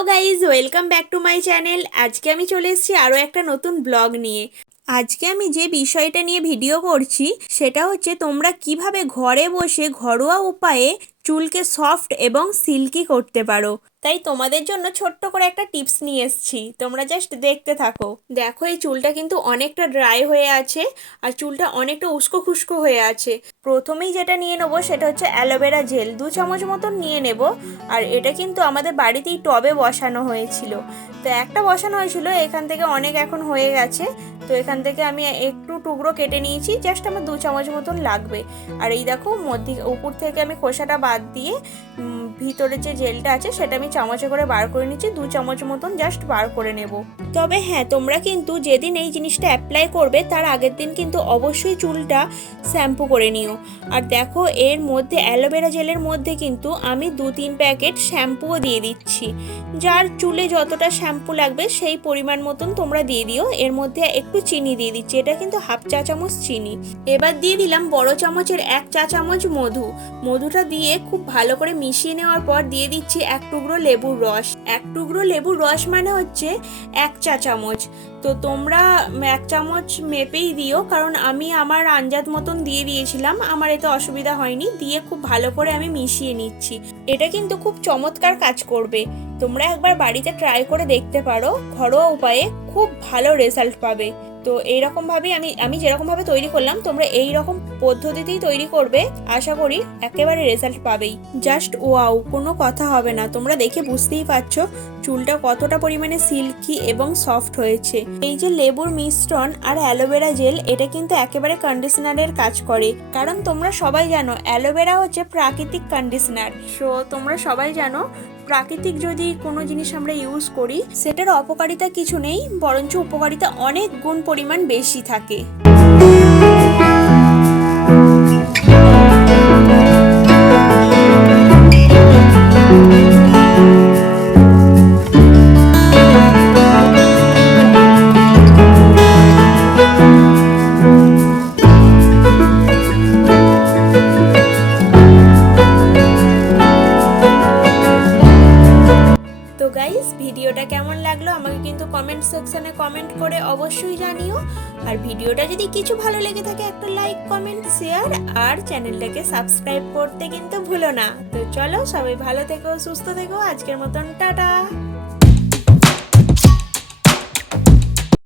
Hello guys, welcome back to my channel. আজকে আমি চলে এসেছি আরও একটা নতুন ব্লগ নিয়ে। আজকে আমি যে বিষয়টা নিয়ে ভিডিও করছি সেটা হচ্ছে তোমরা কিভাবে ঘরে বসে ঘরোয়া উপায়ে চুলকে সফট এবং সিল্কি করতে পারো। তাই তোমাদের জন্য ছোট্ট করে একটা টিপস নিয়ে এসেছি, তোমরা জাস্ট দেখতে থাকো। দেখো, এই চুলটা কিন্তু অনেকটা ড্রাই হয়ে আছে আর চুলটা অনেকটা উস্কো খুস্কো হয়ে আছে। প্রথমেই যেটা নিয়ে নেবো সেটা হচ্ছে অ্যালোভেরা জেল, 2 চামচ মতন নিয়ে নেব। আর এটা কিন্তু আমাদের বাড়িতেই টবে বসানো হয়েছিল। তো একটা বসানো হয়েছিল, এখান থেকে অনেক এখন হয়ে গেছে। তো এখান থেকে আমি একটু টুকরো কেটে নিয়েছি, জাস্ট আমার 2 চামচ মতন লাগবে। আর এই দেখো, উপর থেকে আমি খোসাটা বাদ দিয়ে ভিতরে যে জেলটা আছে সেটা আমি চামচে করে বার করে নিচ্ছি। 2 চামচ মতন জাস্ট বার করে নেব। তবে হ্যাঁ, তোমরা কিন্তু যেদিন এই জিনিসটা অ্যাপ্লাই করবে তার আগের দিন কিন্তু অবশ্যই চুলটা শ্যাম্পু করে নিও। আর দেখো, এর মধ্যে অ্যালোভেরা জেলের মধ্যে কিন্তু আমি 2-3 প্যাকেট শ্যাম্পুও দিয়ে দিচ্ছি। যার চুলে যতটা শ্যাম্পু লাগবে সেই পরিমাণ মতন তোমরা দিয়ে দিও। এর মধ্যে একটু চিনি দিয়ে দিচ্ছি, এটা কিন্তু 1/2 চা চামচ চিনি। এবার দিয়ে দিলাম বড় চামচের 1 চা চামচ মধু। মধুটা দিয়ে খুব ভালো করে মিশিয়ে নেওয়ার পর দিয়ে দিচ্ছি 1 টুকরো লেবুর রস। 1 টুকরো লেবুর রস মানে হচ্ছে 1 চা চামচ। তো তোমরা 1 চামচ মেপেই দিও, কারণ আমি আমার আন্দাজ মতন দিয়ে দিয়েছিলাম, আমার এতে অসুবিধা হয়নি। দিয়ে খুব ভালো করে আমি মিশিয়ে নিচ্ছি। এটা কিন্তু খুব চমৎকার কাজ করবে, তোমরা একবার বাড়িতে ট্রাই করে দেখতে পারো। ঘরোয়া উপায়ে খুব ভালো রেজাল্ট পাবে। তো এইরকমভাবেই আমি যেরকমভাবে তৈরি করলাম তোমরা এই রকম পদ্ধতিতেই তৈরি করবে, আশা করি একেবারে রেজাল্ট পাবেই। জাস্ট ওয়াও, কোনো কথা হবে না। তোমরা দেখে বুঝতেই পারছো চুলটা কতটা পরিমাণে সিল্কি এবং সফট হয়েছে। এই যে লেবুর মিশ্রণ আর অ্যালোভেরা জেল, এটা কিন্তু একেবারে কন্ডিশনারের কাজ করে। কারণ তোমরা সবাই জানো অ্যালোভেরা হচ্ছে প্রাকৃতিক কন্ডিশনার। সো তোমরা সবাই জানো প্রাকৃতিক যদি কোনো জিনিস আমরা ইউজ করি সেটার অপকারিতা কিছু নেই, বরঞ্চ উপকারিতা অনেক গুণ পরিমাণ বেশি থাকে। তো গাইস, ভিডিওটা কেমন লাগলো আমাকে কিন্তু কমেন্ট সেকশনে কমেন্ট করে অবশ্যই জানিও। আর ভিডিওটা যদি কিছু ভালো লেগে থাকে একটা লাইক, কমেন্ট, শেয়ার আর চ্যানেলটাকে সাবস্ক্রাইব করতে কিন্তু ভুলো না। তো চলো, সবাই ভালো থেকো, সুস্থ থেকো। আজকের মতন টাটা।